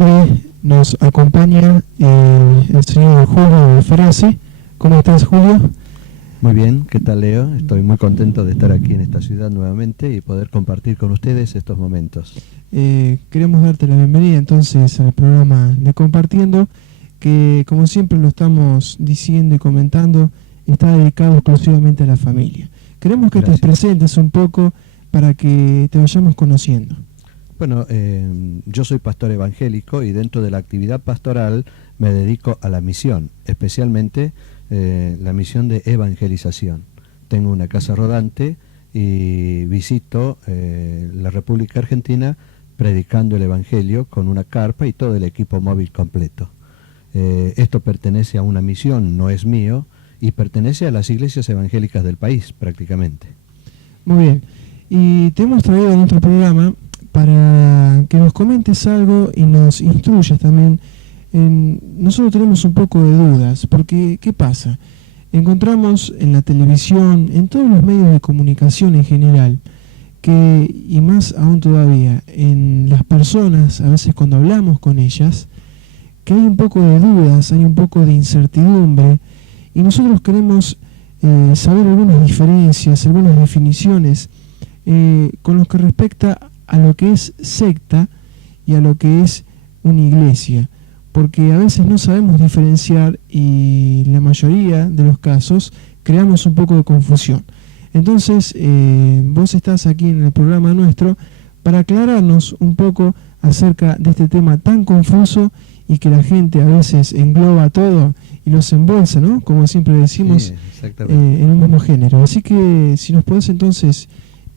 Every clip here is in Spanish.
Hoy nos acompaña el señor Julio Ferrazzi. ¿Cómo estás, Julio? Muy bien, ¿qué tal, Leo? Estoy muy contento de estar aquí en esta ciudad nuevamente y poder compartir con ustedes estos momentos. Queremos darte la bienvenida entonces al programa de Compartiendo, que como siempre lo estamos diciendo y comentando, está dedicado exclusivamente a la familia. Queremos que Gracias. te presentes un poco para que te vayamos conociendo. Bueno, yo soy pastor evangélico y dentro de la actividad pastoral me dedico a la misión, especialmente la misión de evangelización. Tengo una casa rodante y visito la República Argentina predicando el Evangelio con una carpa y todo el equipo móvil completo. Esto pertenece a una misión, no es mío, y pertenece a las iglesias evangélicas del país prácticamente. Muy bien, y te hemos traído a nuestro programa para que nos comentes algo y nos instruyas también. Nosotros tenemos un poco de dudas, porque ¿qué pasa? Encontramos en la televisión, en todos los medios de comunicación en general, y más aún todavía, en las personas, a veces cuando hablamos con ellas, que hay un poco de dudas, hay un poco de incertidumbre, y nosotros queremos saber algunas diferencias, algunas definiciones con lo que respecta a lo que es secta y a lo que es una iglesia, porque a veces no sabemos diferenciar y la mayoría de los casos creamos un poco de confusión. Entonces, vos estás aquí en el programa nuestro para aclararnos un poco acerca de este tema tan confuso y que la gente a veces engloba todo y los embolsa, ¿no? Como siempre decimos, Sí, en un mismo género. Así que si nos podés entonces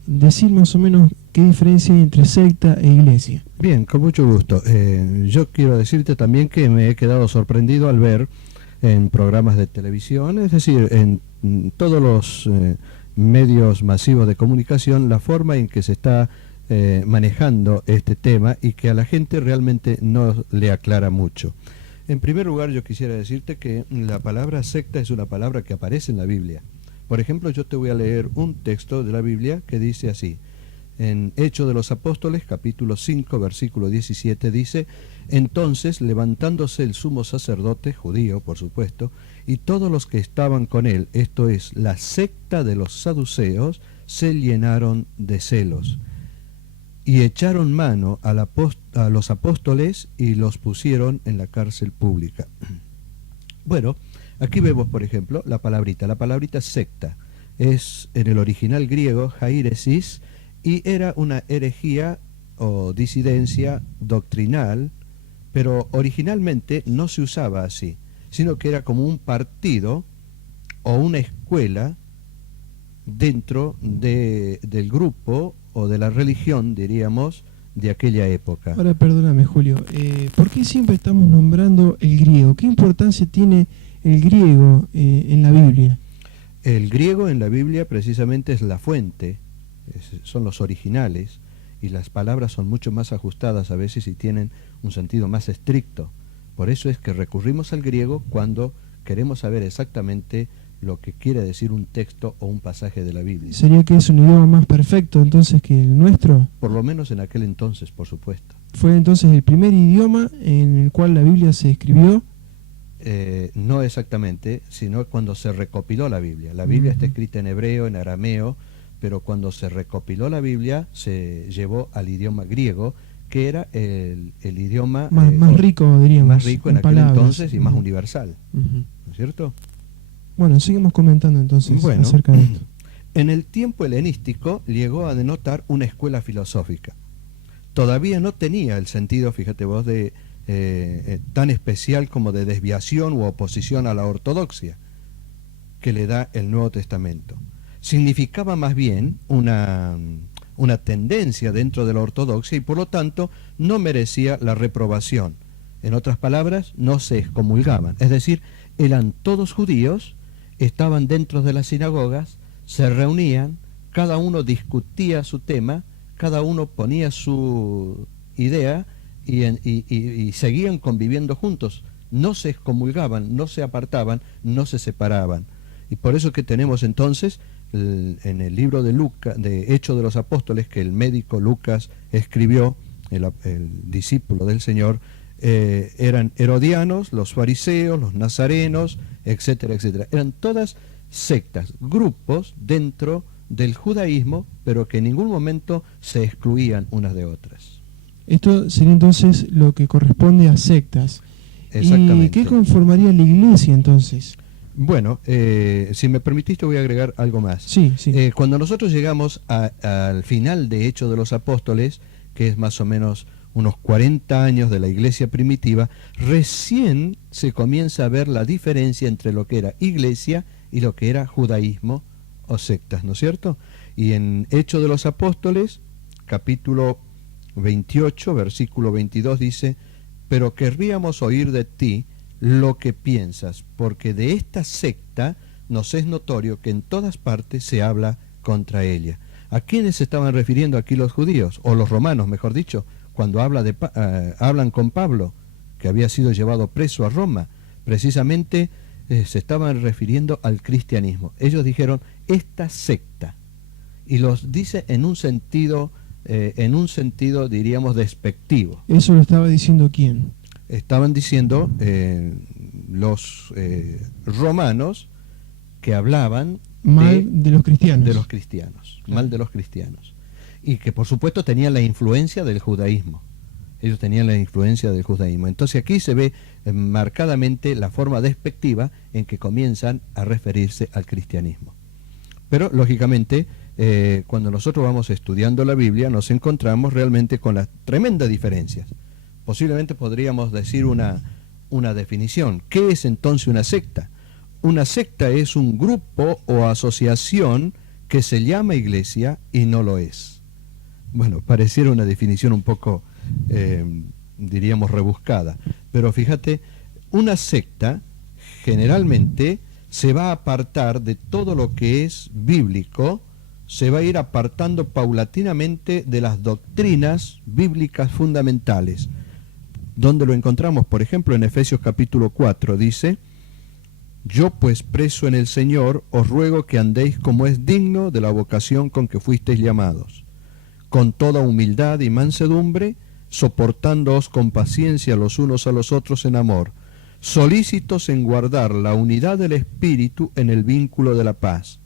decir más o menos qué diferencia hay entre secta e iglesia. Bien, con mucho gusto. Yo quiero decirte también que me he quedado sorprendido al ver en programas de televisión, es decir, en todos los medios masivos de comunicación, la forma en que se está manejando este tema y que a la gente realmente no le aclara mucho. En primer lugar, yo quisiera decirte que la palabra secta es una palabra que aparece en la Biblia. Por ejemplo, yo te voy a leer un texto de la Biblia que dice así. En Hechos de los Apóstoles, capítulo 5, versículo 17, dice: Entonces, levantándose el sumo sacerdote, judío, por supuesto, y todos los que estaban con él, esto es, la secta de los saduceos, se llenaron de celos, y echaron mano a los apóstoles y los pusieron en la cárcel pública. Bueno, aquí vemos, por ejemplo, la palabrita secta. Es en el original griego, jairesis, y era una herejía o disidencia doctrinal, pero originalmente no se usaba así, sino que era como un partido o una escuela dentro del grupo o de la religión, diríamos, de aquella época. Ahora, perdóname, Julio, ¿por qué siempre estamos nombrando el griego? ¿Qué importancia tiene el griego en la Biblia? El griego en la Biblia precisamente es la fuente, son los originales, y las palabras son mucho más ajustadas a veces y tienen un sentido más estricto. Por eso es que recurrimos al griego cuando queremos saber exactamente lo que quiere decir un texto o un pasaje de la Biblia. ¿Sería que es un idioma más perfecto entonces que el nuestro? Por lo menos en aquel entonces, por supuesto. ¿Fue entonces el primer idioma en el cual la Biblia se escribió? No exactamente, sino cuando se recopiló la Biblia. La Biblia está escrita en hebreo, en arameo, pero cuando se recopiló la Biblia se llevó al idioma griego, que era el idioma más rico, diríamos. Más rico en aquel palabras. entonces y más universal. ¿No es cierto? Bueno, seguimos comentando entonces acerca de esto. En el tiempo helenístico llegó a denotar una escuela filosófica. Todavía no tenía el sentido, fíjate vos, de tan especial como de desviación u oposición a la ortodoxia que le da el Nuevo Testamento. Significaba más bien una tendencia dentro de la ortodoxia y por lo tanto no merecía la reprobación. En otras palabras, no se excomulgaban, es decir, eran todos judíos, estaban dentro de las sinagogas, se reunían, cada uno discutía su tema, cada uno ponía su idea y seguían conviviendo juntos, no se excomulgaban, no se apartaban, no se separaban. Y por eso que tenemos entonces en el libro de Hechos de los Apóstoles, que el médico Lucas escribió, el discípulo del Señor, eran herodianos, los fariseos, los nazarenos, etcétera, etcétera. Eran todas sectas, grupos dentro del judaísmo, pero que en ningún momento se excluían unas de otras. Esto sería entonces lo que corresponde a sectas. Exactamente. ¿Y qué conformaría la iglesia entonces? Bueno, si me permitiste voy a agregar algo más. Sí, sí. Cuando nosotros llegamos al final de Hechos de los Apóstoles, que es más o menos unos 40 años de la iglesia primitiva, recién se comienza a ver la diferencia entre lo que era iglesia y lo que era judaísmo o sectas, ¿no es cierto? Y en Hechos de los Apóstoles, capítulo 28, versículo 22 dice: pero querríamos oír de ti lo que piensas, porque de esta secta nos es notorio que en todas partes se habla contra ella. ¿A quiénes se estaban refiriendo aquí los judíos, o los romanos, mejor dicho, cuando hablan con Pablo, que había sido llevado preso a Roma? Precisamente se estaban refiriendo al cristianismo. Ellos dijeron, esta secta, y los dice en un sentido, diríamos, despectivo. ¿Eso lo estaba diciendo quién? Estaban diciendo los romanos que hablaban mal de los cristianos. De los cristianos, claro. Mal de los cristianos. Y que por supuesto tenían la influencia del judaísmo. Ellos tenían la influencia del judaísmo. Entonces aquí se ve marcadamente la forma despectiva en que comienzan a referirse al cristianismo. Pero lógicamente cuando nosotros vamos estudiando la Biblia nos encontramos realmente con las tremendas diferencias. Posiblemente podríamos decir una definición. ¿Qué es entonces una secta? Una secta es un grupo o asociación que se llama iglesia y no lo es. Bueno, pareciera una definición un poco, diríamos, rebuscada. Pero fíjate, una secta generalmente se va a apartar de todo lo que es bíblico, se va a ir apartando paulatinamente de las doctrinas bíblicas fundamentales. Donde lo encontramos, por ejemplo, en Efesios capítulo 4, dice: yo pues preso en el Señor os ruego que andéis como es digno de la vocación con que fuisteis llamados, con toda humildad y mansedumbre, soportándoos con paciencia los unos a los otros en amor, solícitos en guardar la unidad del Espíritu en el vínculo de la paz.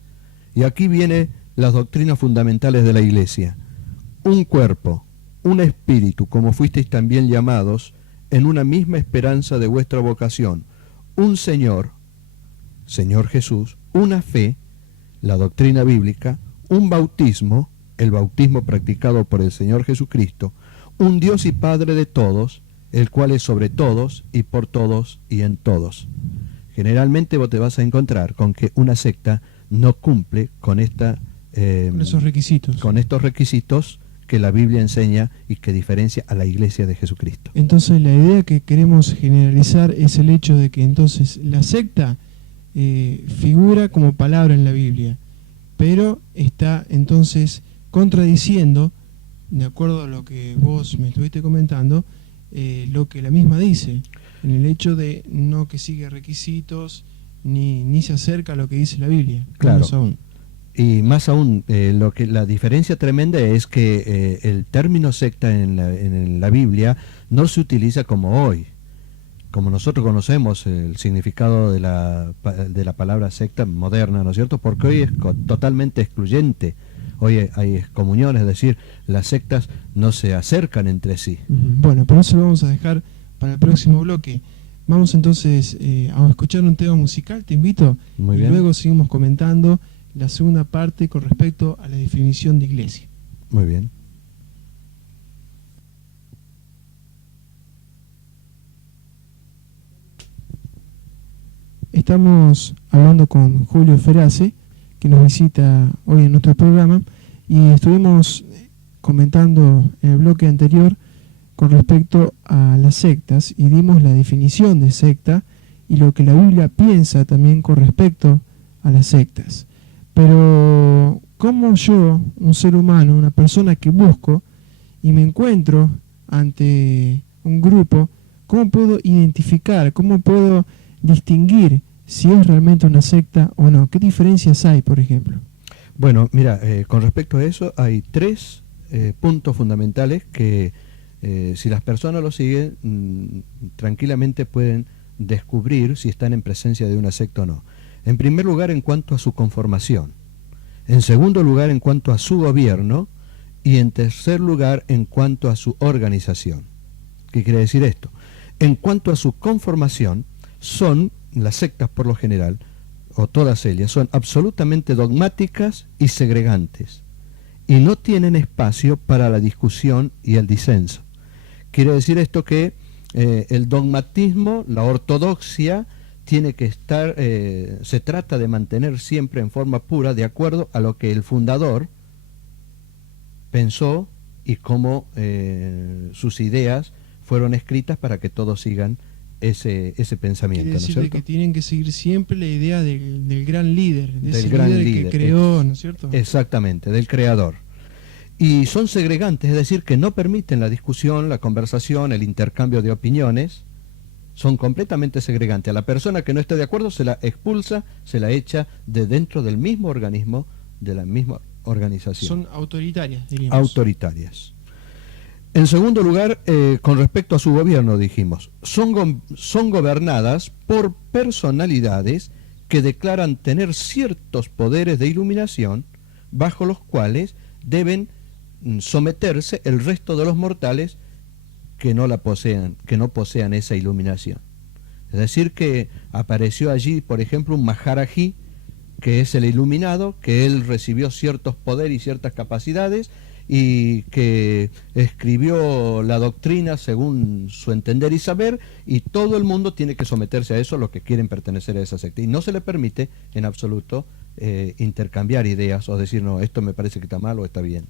Y aquí vienen las doctrinas fundamentales de la Iglesia: un cuerpo, un espíritu, como fuisteis también llamados, en una misma esperanza de vuestra vocación, un Señor, Señor Jesús, una fe, la doctrina bíblica, un bautismo, el bautismo practicado por el Señor Jesucristo, un Dios y Padre de todos, el cual es sobre todos y por todos y en todos. Generalmente vos te vas a encontrar con que una secta no cumple con esos requisitos. Con estos requisitos que la Biblia enseña y que diferencia a la Iglesia de Jesucristo. Entonces la idea que queremos generalizar es el hecho de que entonces la secta figura como palabra en la Biblia, pero está entonces contradiciendo, de acuerdo a lo que vos me estuviste comentando, lo que la misma dice, en el hecho de no que sigue requisitos ni se acerca a lo que dice la Biblia. Claro. Y más aún, la diferencia tremenda es que el término secta en la Biblia no se utiliza como hoy. Como nosotros conocemos el significado de la palabra secta moderna, ¿no es cierto? Porque hoy es totalmente excluyente. Hoy hay excomuniones, es decir, las sectas no se acercan entre sí. Bueno, por eso lo vamos a dejar para el próximo bloque. Vamos entonces a escuchar un tema musical, te invito. Muy bien. Y luego seguimos comentando la segunda parte con respecto a la definición de iglesia. Muy bien. Estamos hablando con Julio Ferace, que nos visita hoy en nuestro programa, y estuvimos comentando en el bloque anterior con respecto a las sectas y dimos la definición de secta y lo que la Biblia piensa también con respecto a las sectas. Pero ¿cómo yo, un ser humano, una persona que busco y me encuentro ante un grupo, cómo puedo identificar, cómo puedo distinguir si es realmente una secta o no? ¿Qué diferencias hay, por ejemplo? Bueno, mira, con respecto a eso hay tres puntos fundamentales que si las personas lo siguen, tranquilamente pueden descubrir si están en presencia de una secta o no. En primer lugar, en cuanto a su conformación. En segundo lugar, en cuanto a su gobierno. Y en tercer lugar, en cuanto a su organización. ¿Qué quiere decir esto? En cuanto a su conformación, las sectas por lo general, o todas ellas, son absolutamente dogmáticas y segregantes. Y no tienen espacio para la discusión y el disenso. Quiere decir esto que el dogmatismo, la ortodoxia, tiene que estar, se trata de mantener siempre en forma pura, de acuerdo a lo que el fundador pensó y cómo sus ideas fueron escritas para que todos sigan ese pensamiento. Quiere decir, ¿no es cierto? Que tienen que seguir siempre la idea del gran líder, del gran líder que creó, ¿no es cierto? Exactamente, del creador. Y son segregantes, es decir, que no permiten la discusión, la conversación, el intercambio de opiniones. Son completamente segregantes. A la persona que no esté de acuerdo se la expulsa, se la echa de dentro del mismo organismo, de la misma organización. Son autoritarias, diríamos. Autoritarias. En segundo lugar, con respecto a su gobierno, dijimos, son gobernadas por personalidades que declaran tener ciertos poderes de iluminación bajo los cuales deben someterse el resto de los mortales que no posean esa iluminación. Es decir, que apareció allí, por ejemplo, un Maharaji, que es el iluminado, que él recibió ciertos poderes y ciertas capacidades y que escribió la doctrina según su entender y saber, y todo el mundo tiene que someterse a eso, los que quieren pertenecer a esa secta, y no se le permite en absoluto intercambiar ideas o decir, no, esto me parece que está mal o está bien.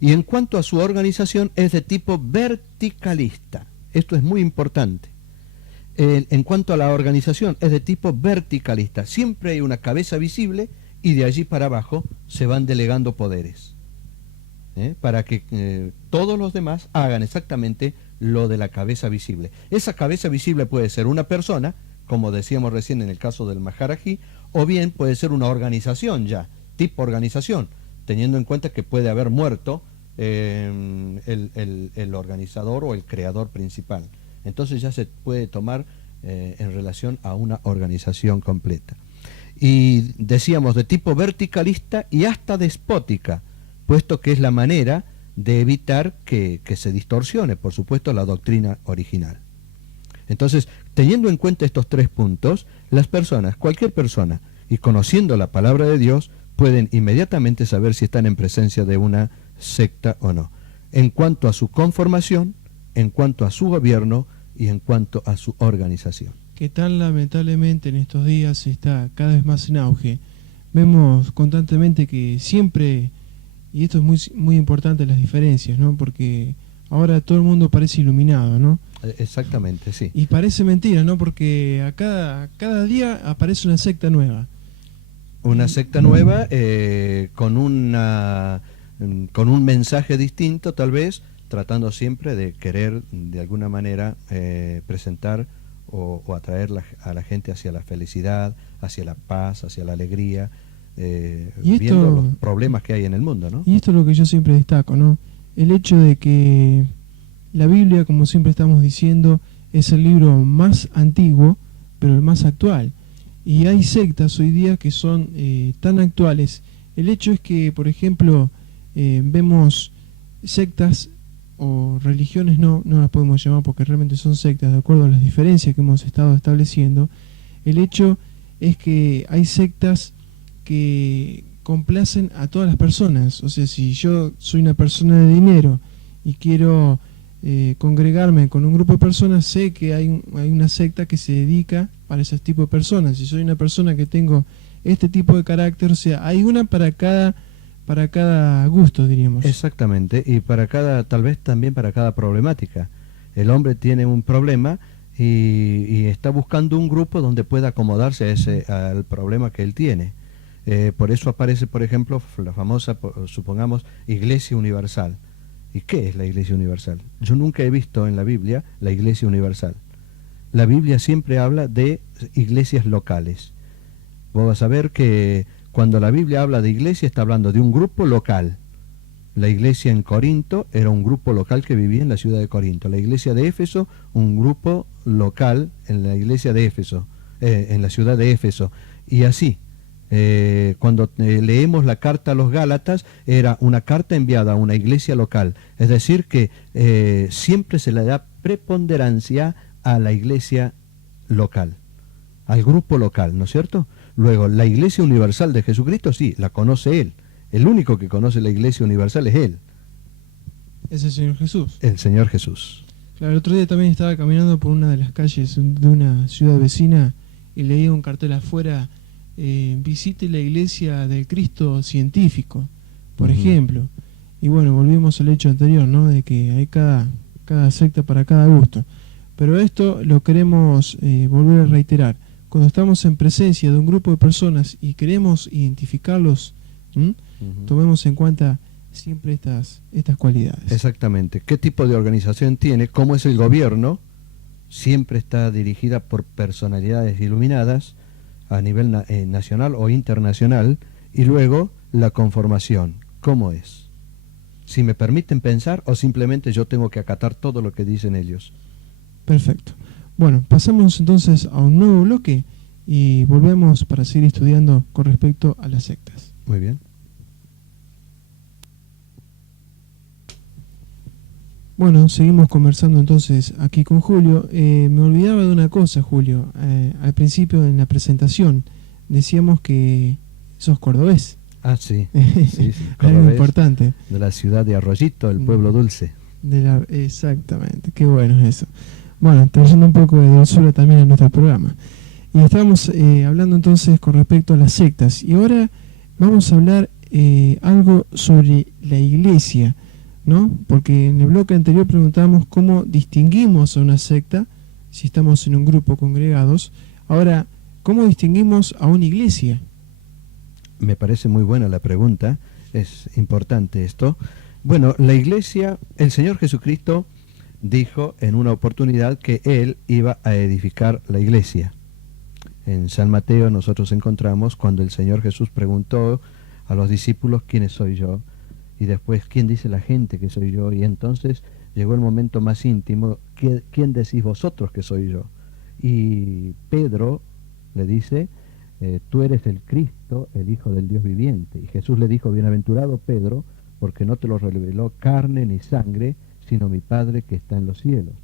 Y en cuanto a su organización, es de tipo verticalista. Esto es muy importante. En cuanto a la organización, es de tipo verticalista. Siempre hay una cabeza visible y de allí para abajo se van delegando poderes, para que todos los demás hagan exactamente lo de la cabeza visible. Esa cabeza visible puede ser una persona, como decíamos recién en el caso del Maharaji, o bien puede ser una organización ya, tipo organización, teniendo en cuenta que puede haber muerto el organizador o el creador principal. Entonces ya se puede tomar en relación a una organización completa. Y decíamos de tipo verticalista y hasta despótica, puesto que es la manera de evitar que se distorsione, por supuesto, la doctrina original. Entonces, teniendo en cuenta estos tres puntos, las personas, cualquier persona, y conociendo la palabra de Dios, pueden inmediatamente saber si están en presencia de una secta o no, en cuanto a su conformación, en cuanto a su gobierno y en cuanto a su organización. Que tan lamentablemente en estos días está cada vez más en auge. Vemos constantemente que siempre, y esto es muy, muy importante, las diferencias, ¿no? Porque ahora todo el mundo parece iluminado, ¿no? Exactamente, sí. Y parece mentira, ¿no? Porque a cada día aparece una secta nueva. Una secta nueva con un mensaje distinto, tal vez, tratando siempre de querer de alguna manera presentar o atraer a la gente hacia la felicidad, hacia la paz, hacia la alegría, viendo los problemas que hay en el mundo, ¿no? Y esto es lo que yo siempre destaco, ¿no? El hecho de que la Biblia, como siempre estamos diciendo, es el libro más antiguo, pero el más actual. Y hay sectas hoy día que son tan actuales. El hecho es que, por ejemplo, vemos sectas o religiones, no las podemos llamar porque realmente son sectas, de acuerdo a las diferencias que hemos estado estableciendo. El hecho es que hay sectas que complacen a todas las personas. O sea, si yo soy una persona de dinero y quiero congregarme con un grupo de personas, sé que hay una secta que se dedica para ese tipo de personas. Si soy una persona que tengo este tipo de carácter, o sea, hay una para cada gusto, diríamos. Exactamente, y tal vez también para cada problemática. El hombre tiene un problema y está buscando un grupo donde pueda acomodarse al problema que él tiene. Por eso aparece, por ejemplo, la famosa, supongamos, Iglesia Universal. ¿Y qué es la Iglesia Universal? Yo nunca he visto en la Biblia la Iglesia Universal. La Biblia siempre habla de iglesias locales. Vos vas a ver que cuando la Biblia habla de iglesia está hablando de un grupo local. La iglesia en Corinto era un grupo local que vivía en la ciudad de Corinto. La iglesia de Éfeso, un grupo local en la iglesia de Éfeso, en la ciudad de Éfeso. Y así, cuando leemos la carta a los Gálatas, era una carta enviada a una iglesia local. Es decir, que siempre se le da preponderancia a la iglesia local, al grupo local, ¿no es cierto? Luego, la iglesia universal de Jesucristo, sí, la conoce Él. El único que conoce la iglesia universal es Él. Es el Señor Jesús. El Señor Jesús. Claro, el otro día también estaba caminando por una de las calles de una ciudad vecina y leía un cartel afuera, visite la iglesia del Cristo científico, por ejemplo. Y bueno, volvimos al hecho anterior, ¿no? De que hay cada secta para cada gusto. Pero esto lo queremos volver a reiterar. Cuando estamos en presencia de un grupo de personas y queremos identificarlos, tomemos en cuenta siempre estas cualidades. Exactamente. ¿Qué tipo de organización tiene? ¿Cómo es el gobierno? Siempre está dirigida por personalidades iluminadas a nivel nacional o internacional. Y luego la conformación. ¿Cómo es? Si me permiten pensar o simplemente yo tengo que acatar todo lo que dicen ellos. Perfecto. Bueno, pasamos entonces a un nuevo bloque y volvemos para seguir estudiando con respecto a las sectas. Muy bien. Bueno, seguimos conversando entonces aquí con Julio. Me olvidaba de una cosa, Julio. Al principio en la presentación decíamos que sos cordobés. Ah, sí. Sí, Algo importante. De la ciudad de Arroyito, el pueblo dulce. Exactamente, qué bueno es eso. Bueno, trayendo un poco de dulzura también a nuestro programa. Y estábamos hablando entonces con respecto a las sectas. Y ahora vamos a hablar algo sobre la iglesia, ¿no? Porque en el bloque anterior preguntábamos cómo distinguimos a una secta, si estamos en un grupo congregados. Ahora, ¿cómo distinguimos a una iglesia? Me parece muy buena la pregunta, es importante esto. Bueno, la iglesia, el Señor Jesucristo dijo en una oportunidad que Él iba a edificar la iglesia. En San Mateo nosotros encontramos cuando el Señor Jesús preguntó a los discípulos quién soy yo, y después quién dice la gente que soy yo, y entonces llegó el momento más íntimo, ¿quién decís vosotros que soy yo? Y Pedro le dice, tú eres el Cristo, el Hijo del Dios viviente. Y Jesús le dijo, bienaventurado Pedro, porque no te lo reveló carne ni sangre, sino mi Padre que está en los cielos.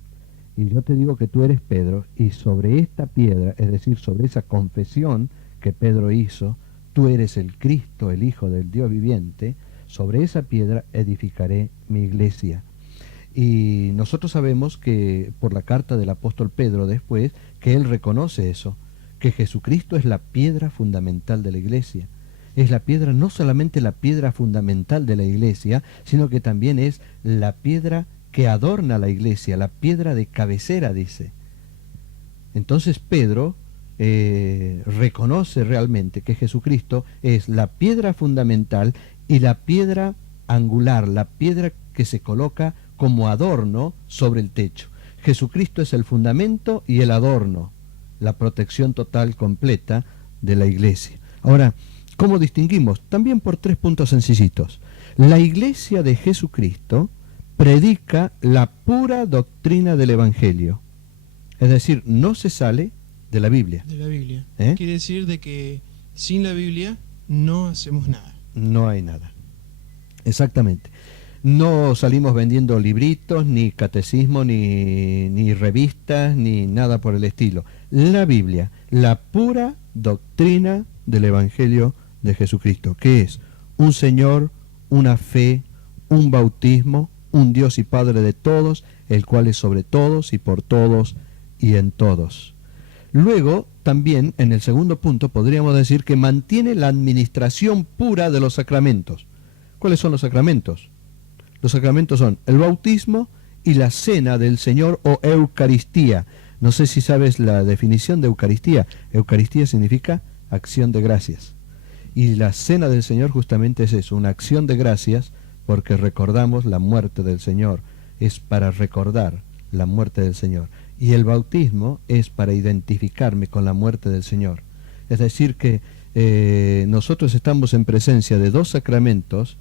Y yo te digo que tú eres Pedro, y sobre esta piedra, es decir, sobre esa confesión que Pedro hizo, tú eres el Cristo, el Hijo del Dios viviente, sobre esa piedra edificaré mi iglesia. Y nosotros sabemos que por la carta del apóstol Pedro después, que él reconoce eso, que Jesucristo es la piedra fundamental de la iglesia. Es la piedra, no solamente la piedra fundamental de la iglesia, sino que también es la piedra que adorna la iglesia, la piedra de cabecera, dice. Entonces Pedro reconoce realmente que Jesucristo es la piedra fundamental y la piedra angular, la piedra que se coloca como adorno sobre el techo. Jesucristo es el fundamento y el adorno, la protección total, completa de la iglesia. Ahora, ¿cómo distinguimos? También por 3 puntos sencillitos. La iglesia de Jesucristo predica la pura doctrina del Evangelio. Es decir, no se sale de la Biblia. De la Biblia. Quiere decir de que sin la Biblia no hacemos nada. No hay nada. Exactamente. No salimos vendiendo libritos, ni catecismo, ni revistas, ni nada por el estilo. La Biblia, la pura doctrina del Evangelio de Jesucristo, que es un Señor, una fe, un bautismo, un Dios y Padre de todos, el cual es sobre todos y por todos y en todos. Luego, también, en el segundo punto, podríamos decir que mantiene la administración pura de los sacramentos. ¿Cuáles son los sacramentos? Los sacramentos son el bautismo y la cena del Señor o Eucaristía. No sé si sabes la definición de Eucaristía. Eucaristía significa acción de gracias. Y la cena del Señor justamente es eso, una acción de gracias, porque recordamos la muerte del Señor. Es para recordar la muerte del Señor. Y el bautismo es para identificarme con la muerte del Señor. Es decir que nosotros estamos en presencia de 2 sacramentos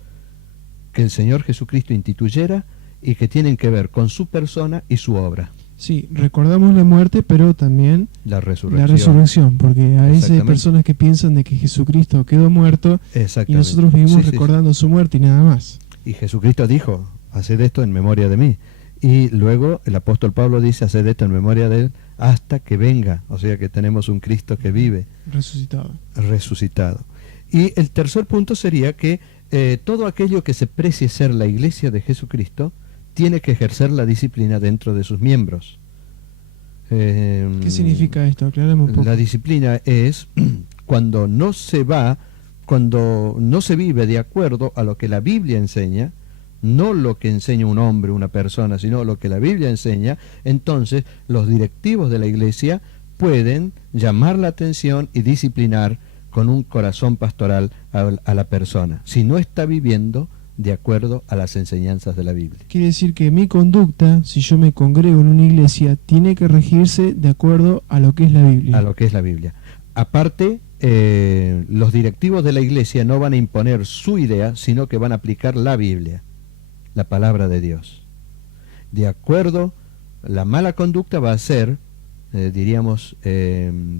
que el Señor Jesucristo instituyera y que tienen que ver con su persona y su obra. Sí, recordamos la muerte, pero también La resurrección. la resurrección, porque a veces hay Exactamente. personas que piensan de que Jesucristo quedó muerto y Exactamente. nosotros vivimos Sí, sí, sí. recordando su muerte y nada más. Y Jesucristo dijo, haced esto en memoria de mí. Y luego el apóstol Pablo dice, haced esto en memoria de él hasta que venga. O sea que tenemos un Cristo que vive, Resucitado. resucitado. Y el tercer punto sería que todo aquello que se precie ser la iglesia de Jesucristo tiene que ejercer la disciplina dentro de sus miembros. ¿Qué significa esto? Aclarame un poco. La disciplina es cuando no se vive de acuerdo a lo que la Biblia enseña, no lo que enseña un hombre, una persona, sino lo que la Biblia enseña. Entonces los directivos de la iglesia pueden llamar la atención y disciplinar con un corazón pastoral a la persona, si no está viviendo de acuerdo a las enseñanzas de la Biblia. Quiere decir que mi conducta, si yo me congrego en una iglesia, tiene que regirse de acuerdo a lo que es la Biblia. A lo que es la Biblia. Aparte, los directivos de la iglesia no van a imponer su idea, sino que van a aplicar la Biblia, la palabra de Dios. De acuerdo, la mala conducta va a ser, diríamos,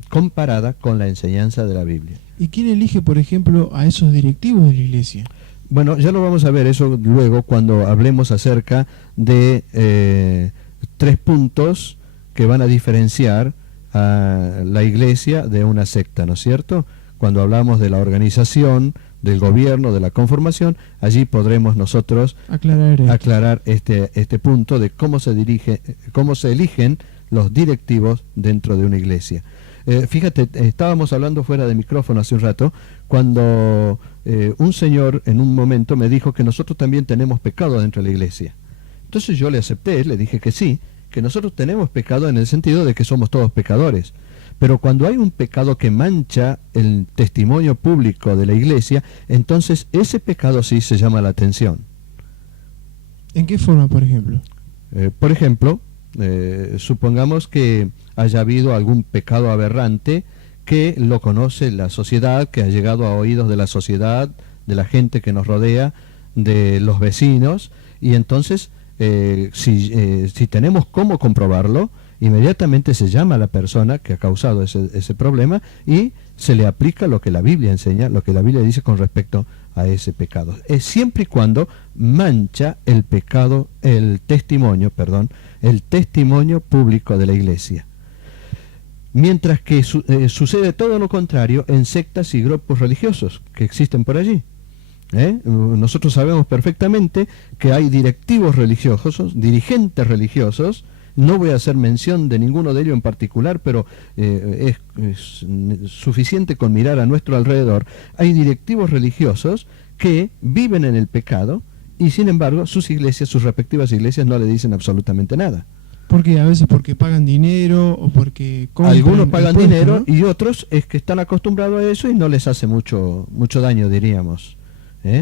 comparada con la enseñanza de la Biblia. ¿Y quién elige, por ejemplo, a esos directivos de la iglesia? Bueno, ya lo vamos a ver eso luego cuando hablemos acerca de 3 puntos que van a diferenciar a la iglesia de una secta, ¿no es cierto? Cuando hablamos de la organización, del gobierno, de la conformación, allí podremos nosotros aclarar este punto de cómo se eligen los directivos dentro de una iglesia. Fíjate, estábamos hablando fuera de micrófono hace un rato, cuando un señor en un momento me dijo que nosotros también tenemos pecado dentro de la iglesia. Entonces yo le acepté, le dije que sí, que nosotros tenemos pecado en el sentido de que somos todos pecadores. Pero cuando hay un pecado que mancha el testimonio público de la iglesia, entonces ese pecado sí se llama la atención. ¿En qué forma, por ejemplo? Por ejemplo, supongamos que haya habido algún pecado aberrante que lo conoce la sociedad, que ha llegado a oídos de la sociedad, de la gente que nos rodea, de los vecinos, y entonces si tenemos cómo comprobarlo, inmediatamente se llama a la persona que ha causado ese problema y se le aplica lo que la Biblia enseña, lo que la Biblia dice con respecto a ese pecado. Es siempre y cuando mancha el testimonio público de la iglesia. Mientras que sucede todo lo contrario en sectas y grupos religiosos que existen por allí. Nosotros sabemos perfectamente que hay directivos religiosos, dirigentes religiosos. No voy a hacer mención de ninguno de ellos en particular, pero es suficiente con mirar a nuestro alrededor. Hay directivos religiosos que viven en el pecado y sin embargo sus respectivas iglesias no le dicen absolutamente nada. Porque a veces porque pagan dinero o porque algunos pagan dinero, ¿no? Y otros es que están acostumbrados a eso y no les hace mucho daño, diríamos.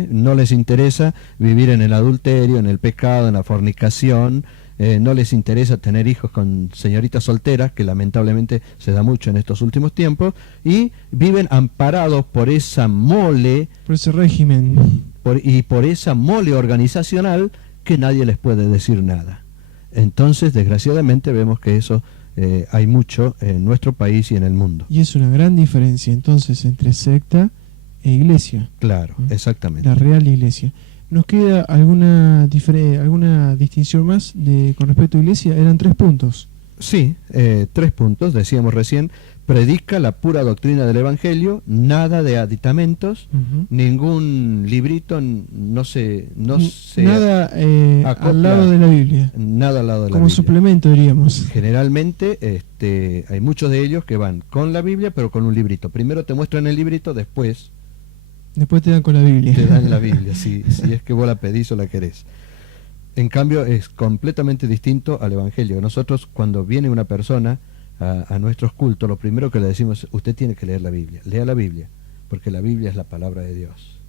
No les interesa vivir en el adulterio, en el pecado, en la fornicación. No les interesa tener hijos con señoritas solteras, que lamentablemente se da mucho en estos últimos tiempos, y viven amparados por esa mole, por ese régimen, por esa mole organizacional que nadie les puede decir nada. Entonces, desgraciadamente, vemos que eso hay mucho en nuestro país y en el mundo. Y es una gran diferencia entonces entre secta e iglesia. Claro, exactamente. La real iglesia. ¿Nos queda alguna distinción más con respecto a iglesia? Eran 3 puntos. Sí, 3 puntos, decíamos recién. Predica la pura doctrina del Evangelio, nada de aditamentos, ningún librito, nada al lado de la Biblia. Nada al lado de la Biblia. Como suplemento, diríamos. Generalmente hay muchos de ellos que van con la Biblia, pero con un librito. Primero te muestran el librito, después te dan con la Biblia. Te dan la Biblia, si es que vos la pedís o la querés. En cambio, es completamente distinto al Evangelio. Nosotros, cuando viene una persona a nuestros cultos, lo primero que le decimos, usted tiene que leer la Biblia. Lea la Biblia, porque la Biblia es la palabra de Dios.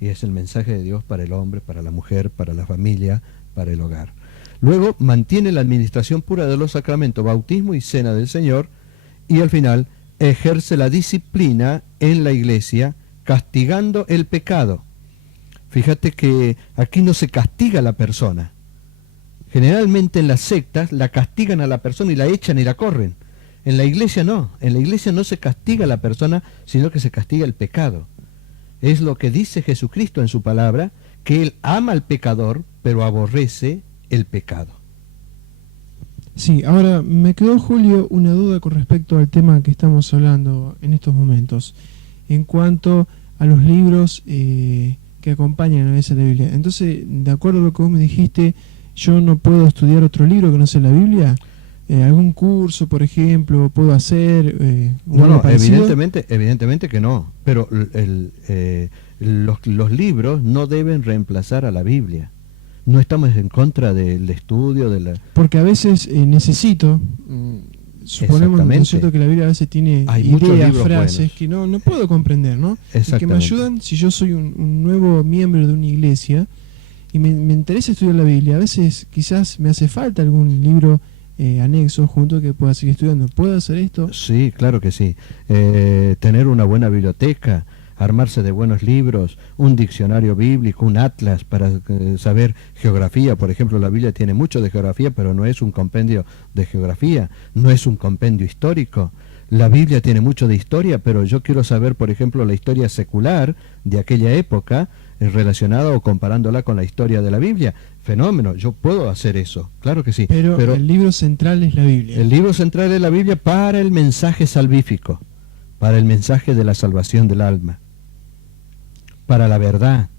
Y es el mensaje de Dios para el hombre, para la mujer, para la familia, para el hogar. Luego, mantiene la administración pura de los sacramentos, bautismo y cena del Señor. Y al final, ejerce la disciplina en la iglesia, castigando el pecado. Fíjate que aquí no se castiga a la persona. Generalmente en las sectas la castigan a la persona y la echan y la corren. En la iglesia no. En la iglesia no se castiga a la persona, sino que se castiga el pecado. Es lo que dice Jesucristo en su palabra, que Él ama al pecador, pero aborrece el pecado. Sí, ahora me quedó, Julio, una duda con respecto al tema que estamos hablando en estos momentos, en cuanto a los libros que acompañan a veces la Biblia. Entonces, de acuerdo a lo que vos me dijiste, yo no puedo estudiar otro libro que no sea la Biblia. ¿Algún curso, por ejemplo, puedo hacer? No, evidentemente que no. Pero los libros no deben reemplazar a la Biblia. No estamos en contra del estudio de la... Porque a veces necesito, suponemos, ¿no es cierto?, que la Biblia a veces tiene ideas, frases buenos que no puedo comprender, ¿no? Y que me ayudan si yo soy un nuevo miembro de una iglesia y me interesa estudiar la Biblia. A veces quizás me hace falta algún libro anexo junto que pueda seguir estudiando. ¿Puedo hacer esto? Sí, claro que sí. Tener una buena biblioteca, armarse de buenos libros, un diccionario bíblico, un atlas para saber geografía. Por ejemplo, la Biblia tiene mucho de geografía, pero no es un compendio de geografía, no es un compendio histórico. La Biblia tiene mucho de historia, pero yo quiero saber, por ejemplo, la historia secular de aquella época, relacionada o comparándola con la historia de la Biblia. Fenómeno, yo puedo hacer eso, claro que sí. Pero el libro central es la Biblia. El libro central es la Biblia para el mensaje salvífico, para el mensaje de la salvación del alma, para la verdad.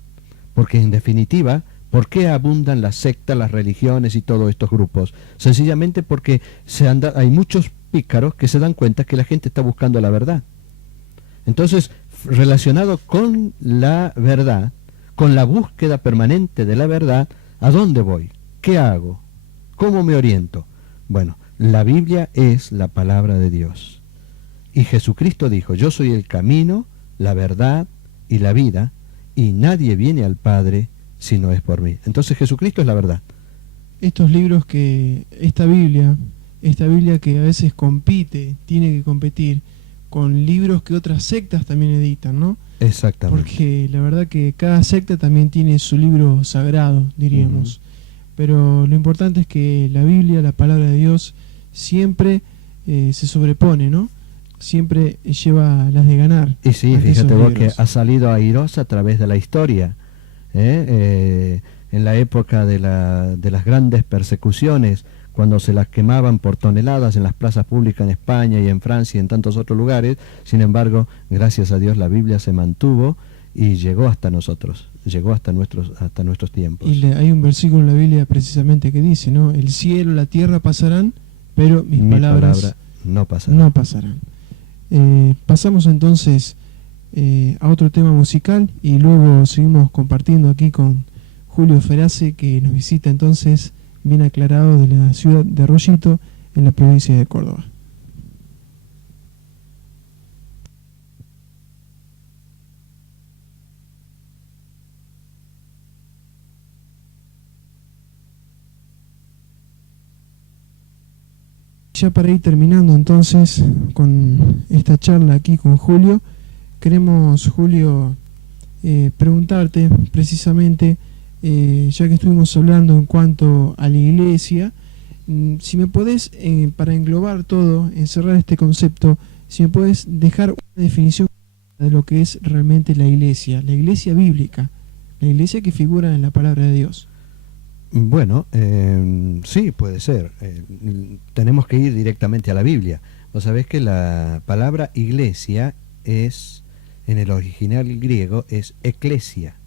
Porque en definitiva, ¿por qué abundan las sectas, las religiones y todos estos grupos? Sencillamente porque hay muchos pícaros que se dan cuenta que la gente está buscando la verdad. Entonces, relacionado con la verdad, con la búsqueda permanente de la verdad, ¿a dónde voy? ¿Qué hago? ¿Cómo me oriento? Bueno, la Biblia es la palabra de Dios. Y Jesucristo dijo, yo soy el camino, la verdad y la vida, y nadie viene al Padre si no es por mí. Entonces Jesucristo es la verdad. Estos libros esta Biblia que a veces tiene que competir con libros que otras sectas también editan, ¿no? Exactamente. Porque la verdad que cada secta también tiene su libro sagrado, diríamos. Pero lo importante es que la Biblia, la palabra de Dios, siempre se sobrepone, ¿no? Siempre lleva las de ganar. Y sí, fíjate vos que ha salido airosa a través de la historia. En la época de las grandes persecuciones, cuando se las quemaban por toneladas en las plazas públicas en España y en Francia y en tantos otros lugares. Sin embargo, gracias a Dios la Biblia se mantuvo y llegó hasta nosotros, llegó hasta nuestros tiempos. Y hay un versículo en la Biblia precisamente que dice, ¿no? El cielo, la tierra pasarán, pero mi palabra no pasarán. No pasarán. Pasamos entonces a otro tema musical y luego seguimos compartiendo aquí con Julio Ferace, que nos visita entonces bien aclarado de la ciudad de Arroyito, en la provincia de Córdoba. Ya para ir terminando entonces con esta charla aquí con Julio, queremos, Julio, preguntarte precisamente, ya que estuvimos hablando en cuanto a la iglesia, si me podés, para englobar todo, encerrar este concepto, si me podés dejar una definición de lo que es realmente la iglesia bíblica, la iglesia que figura en la palabra de Dios. Bueno, sí, puede ser. Tenemos que ir directamente a la Biblia. Vos sabés que la palabra iglesia es, en el original griego, es eclesia.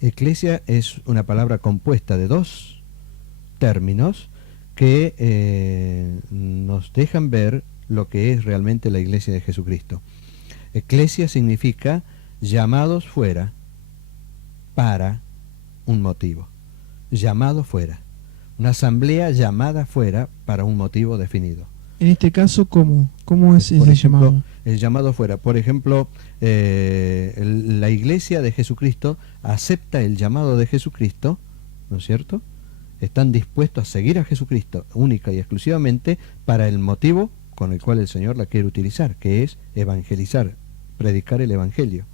Eclesia es una palabra compuesta de dos términos que nos dejan ver lo que es realmente la iglesia de Jesucristo. Eclesia significa llamados fuera para un motivo. Llamado fuera. Una asamblea llamada fuera para un motivo definido. En este caso, ¿cómo es ese llamado? El llamado fuera. Por ejemplo, la iglesia de Jesucristo acepta el llamado de Jesucristo, ¿no es cierto? Están dispuestos a seguir a Jesucristo única y exclusivamente para el motivo con el cual el Señor la quiere utilizar, que es evangelizar, predicar el evangelio.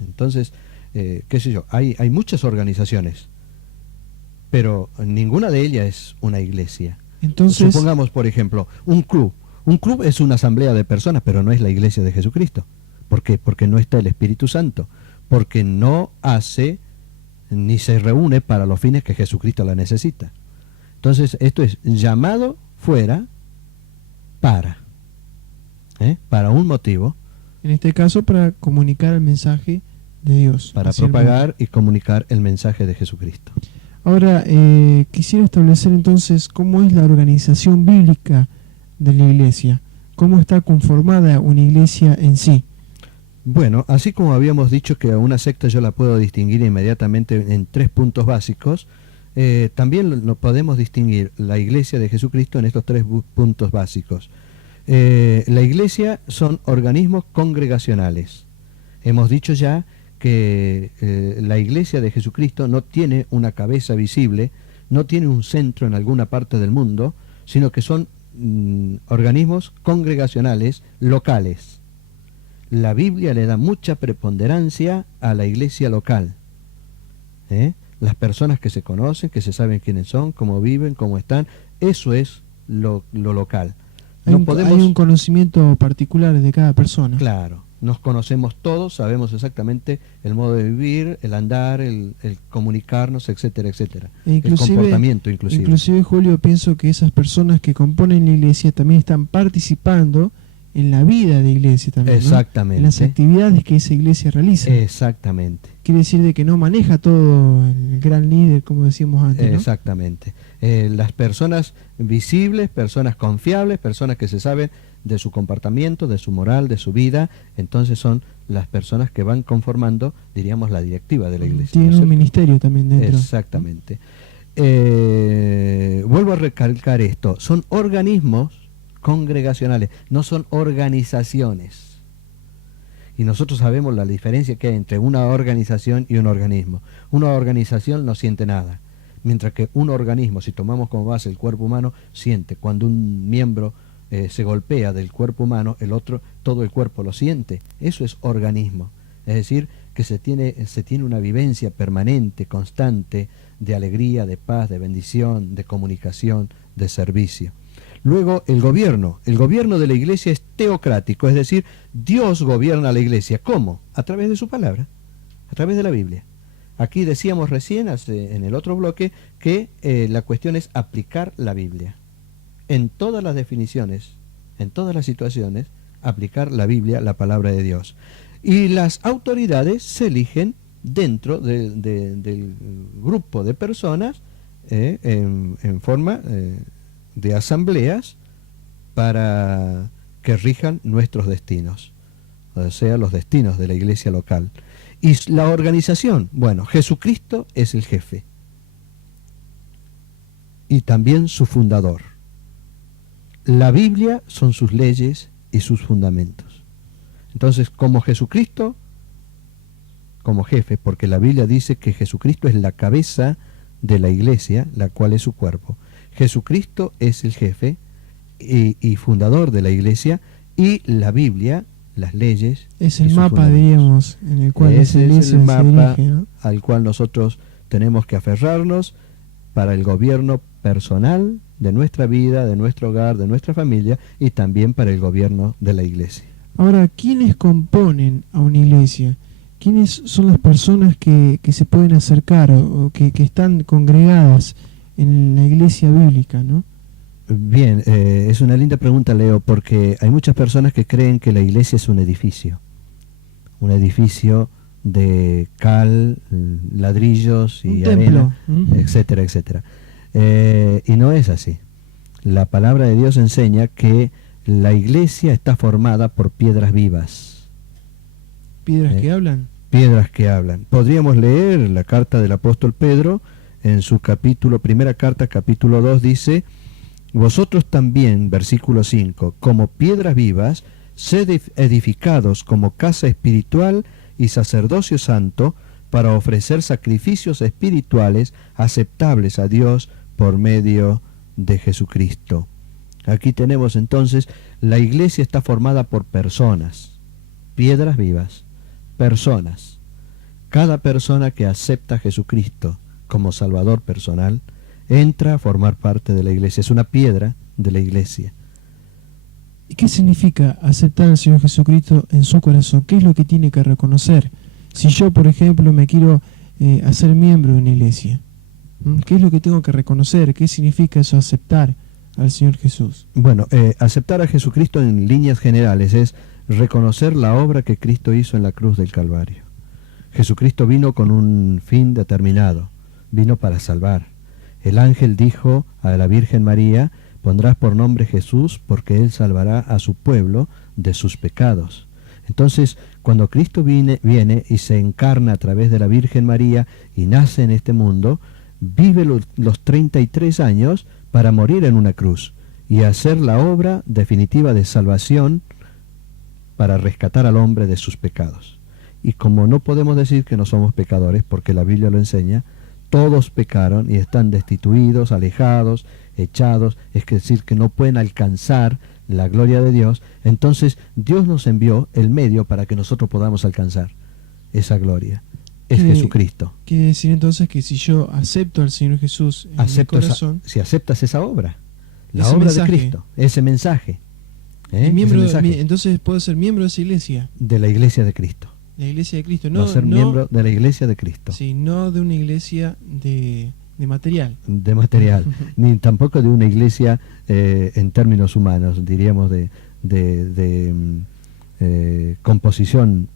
Entonces, qué sé yo, hay muchas organizaciones, pero ninguna de ellas es una iglesia. Entonces, supongamos, por ejemplo, un club. Un club es una asamblea de personas, pero no es la iglesia de Jesucristo. ¿Por qué? Porque no está el Espíritu Santo, porque no hace ni se reúne para los fines que Jesucristo la necesita. Entonces, esto es llamado fuera para un motivo, en este caso, para comunicar el mensaje de Dios. para hacia el propagar mundo. y comunicar el mensaje de Jesucristo. Ahora, quisiera establecer entonces cómo es la organización bíblica de la iglesia, cómo está conformada una iglesia en sí. Bueno, así como habíamos dicho que a una secta yo la puedo distinguir inmediatamente en 3 puntos básicos, también lo podemos distinguir la iglesia de Jesucristo en estos 3 puntos básicos. La iglesia son organismos congregacionales. Hemos dicho ya que la iglesia de Jesucristo no tiene una cabeza visible, no tiene un centro en alguna parte del mundo, sino que son organismos congregacionales locales. La Biblia le da mucha preponderancia a la iglesia local. Las personas que se conocen, que se saben quiénes son, cómo viven, cómo están, eso es lo local. Hay un conocimiento particular de cada persona. Claro, nos conocemos todos, sabemos exactamente el modo de vivir, el andar, el comunicarnos, etcétera, etcétera. El comportamiento inclusive. Inclusive, Julio, pienso que esas personas que componen la iglesia también están participando en la vida de iglesia también, exactamente, ¿no? En las actividades que esa iglesia realiza. Exactamente. Quiere decir de que no maneja todo el gran líder, como decíamos antes, ¿no? Exactamente. Las personas visibles, personas confiables, personas que se saben de su comportamiento, de su moral, de su vida, entonces son las personas que van conformando, diríamos, la directiva de la iglesia. Tienen un ministerio también dentro. Exactamente. Vuelvo a recalcar esto, son organismos congregacionales, no son organizaciones. Y nosotros sabemos la diferencia que hay entre una organización y un organismo. Una organización no siente nada, mientras que un organismo, si tomamos como base el cuerpo humano, siente. Cuando un miembro se golpea del cuerpo humano, el otro, todo el cuerpo lo siente. Eso es organismo. Es decir, que se tiene una vivencia permanente, constante, de alegría, de paz, de bendición, de comunicación, de servicio. Luego, el gobierno de la iglesia es teocrático, es decir, Dios gobierna la iglesia. ¿Cómo? A través de su palabra, a través de la Biblia. Aquí decíamos recién, en el otro bloque, que la cuestión es aplicar la Biblia. En todas las definiciones, en todas las situaciones, aplicar la Biblia, la palabra de Dios. Y las autoridades se eligen dentro del grupo de personas en forma de asambleas para que rijan nuestros destinos, o sea, los destinos de la iglesia local. Y la organización, bueno, Jesucristo es el jefe y también su fundador. La Biblia son sus leyes y sus fundamentos. Entonces, como Jesucristo, como jefe, porque la Biblia dice que Jesucristo es la cabeza de la iglesia, la cual es su cuerpo. Jesucristo es el jefe y fundador de la iglesia, y la Biblia, las leyes, es el mapa, diríamos, en el cual esa iglesia es el mapa se dirige, ¿no? al cual nosotros tenemos que aferrarnos para el gobierno personal de nuestra vida, de nuestro hogar, de nuestra familia, y también para el gobierno de la iglesia. Ahora, ¿quiénes componen a una iglesia? ¿Quiénes son las personas que se pueden acercar o que están congregadas en la iglesia bíblica, ¿no? Bien, es una linda pregunta, Leo, porque hay muchas personas que creen que la iglesia es un edificio de cal, ladrillos y arena, etcétera, etcétera. Y no es así. La palabra de Dios enseña que la iglesia está formada por piedras vivas. ¿Piedras que hablan? Piedras que hablan. Podríamos leer la carta del apóstol Pedro en su primera carta, capítulo 2, dice: vosotros también, versículo 5, como piedras vivas, sed edificados como casa espiritual y sacerdocio santo, para ofrecer sacrificios espirituales aceptables a Dios por medio de Jesucristo. Aquí tenemos entonces, la iglesia está formada por personas, piedras vivas, personas Cada persona que acepta a Jesucristo como Salvador personal entra a formar parte de la iglesia, es una piedra de la iglesia. ¿Y qué significa aceptar al Señor Jesucristo en su corazón? ¿Qué es lo que tiene que reconocer? Si yo, por ejemplo, me quiero hacer miembro de una iglesia, ¿qué es lo que tengo que reconocer? ¿Qué significa eso, aceptar al Señor Jesús? Bueno, aceptar a Jesucristo en líneas generales es reconocer la obra que Cristo hizo en la cruz del Calvario. Jesucristo vino con un fin determinado, vino para salvar. El ángel dijo a la Virgen María: pondrás por nombre Jesús, porque Él salvará a su pueblo de sus pecados. Entonces, cuando Cristo viene y se encarna a través de la Virgen María y nace en este mundo, vive los 33 años para morir en una cruz y hacer la obra definitiva de salvación para rescatar al hombre de sus pecados. Y como no podemos decir que no somos pecadores, porque la Biblia lo enseña, todos pecaron y están destituidos, alejados, echados, es decir, que no pueden alcanzar la gloria de Dios. Entonces Dios nos envió el medio para que nosotros podamos alcanzar esa gloria. Es Jesucristo. Quiere decir entonces que si yo acepto al Señor Jesús en mi corazón, si aceptas esa obra, la obra mensaje de Cristo, ese mensaje, entonces puedo ser miembro de esa iglesia, de la iglesia de Cristo. La iglesia de Cristo, no ser miembro de la iglesia de Cristo. Sí, no de una iglesia de material. De material, ni tampoco de una iglesia en términos humanos, diríamos de composición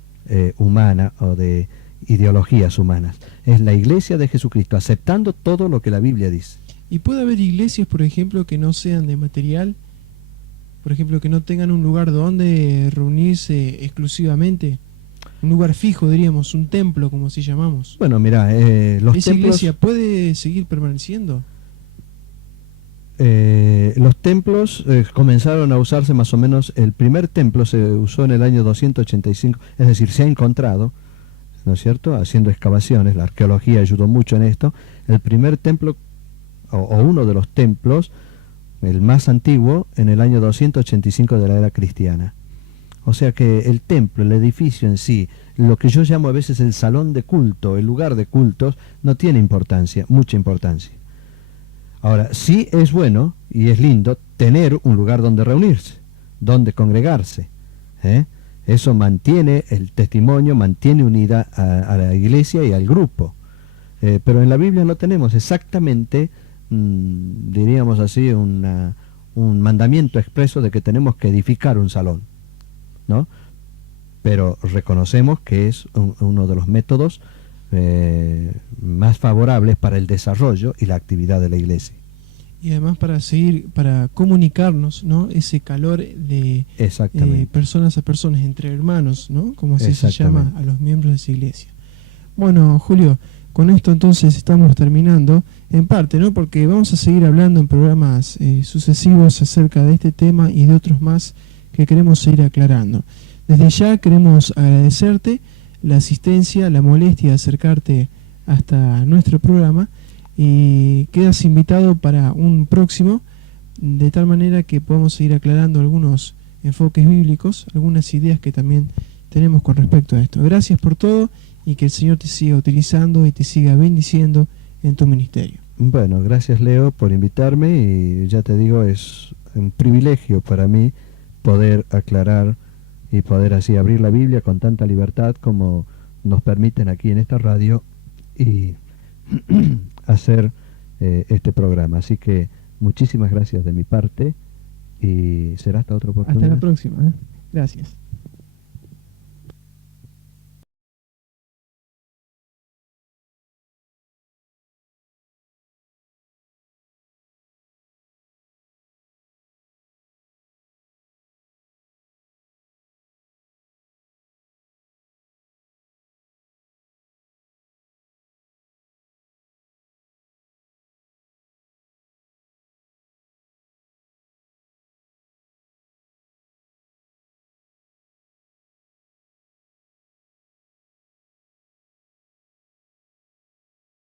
humana o de ideologías humanas. Es la iglesia de Jesucristo, aceptando todo lo que la Biblia dice. ¿Y puede haber iglesias, por ejemplo, que no sean de material? Por ejemplo, que no tengan un lugar donde reunirse exclusivamente. Un lugar fijo, diríamos, un templo, como si llamamos. Bueno, mira, los ¿esa templos, iglesia puede seguir permaneciendo? Los templos comenzaron a usarse más o menos, el primer templo se usó en el año 285, es decir, se ha encontrado, ¿no es cierto?, haciendo excavaciones, la arqueología ayudó mucho en esto. El primer templo, o uno de los templos, el más antiguo, en el año 285 de la era cristiana. O sea que el templo, el edificio en sí, lo que yo llamo a veces el salón de culto, el lugar de cultos, no tiene importancia, mucha importancia. Ahora, sí es bueno y es lindo tener un lugar donde reunirse, donde congregarse. Eso mantiene el testimonio, mantiene unida a la iglesia y al grupo. Pero en la Biblia no tenemos exactamente, diríamos así, un mandamiento expreso de que tenemos que edificar un salón, ¿no? Pero reconocemos que es uno de los métodos más favorables para el desarrollo y la actividad de la iglesia. Y además para comunicarnos, ¿no? Ese calor de personas a personas, entre hermanos, ¿no? Como así se llama a los miembros de esa iglesia. Bueno, Julio, con esto entonces estamos terminando, en parte, ¿no? Porque vamos a seguir hablando en programas sucesivos acerca de este tema y de otros más que queremos seguir aclarando. Desde ya queremos agradecerte la asistencia, la molestia de acercarte hasta nuestro programa, y quedas invitado para un próximo, de tal manera que podamos seguir aclarando algunos enfoques bíblicos, algunas ideas que también tenemos con respecto a esto. Gracias por todo y que el Señor te siga utilizando y te siga bendiciendo en tu ministerio. Bueno, gracias Leo por invitarme, y ya te digo, es un privilegio para mí poder aclarar y poder así abrir la Biblia con tanta libertad como nos permiten aquí en esta radio y hacer este programa. Así que muchísimas gracias de mi parte y será hasta otra oportunidad. Hasta la próxima. Gracias.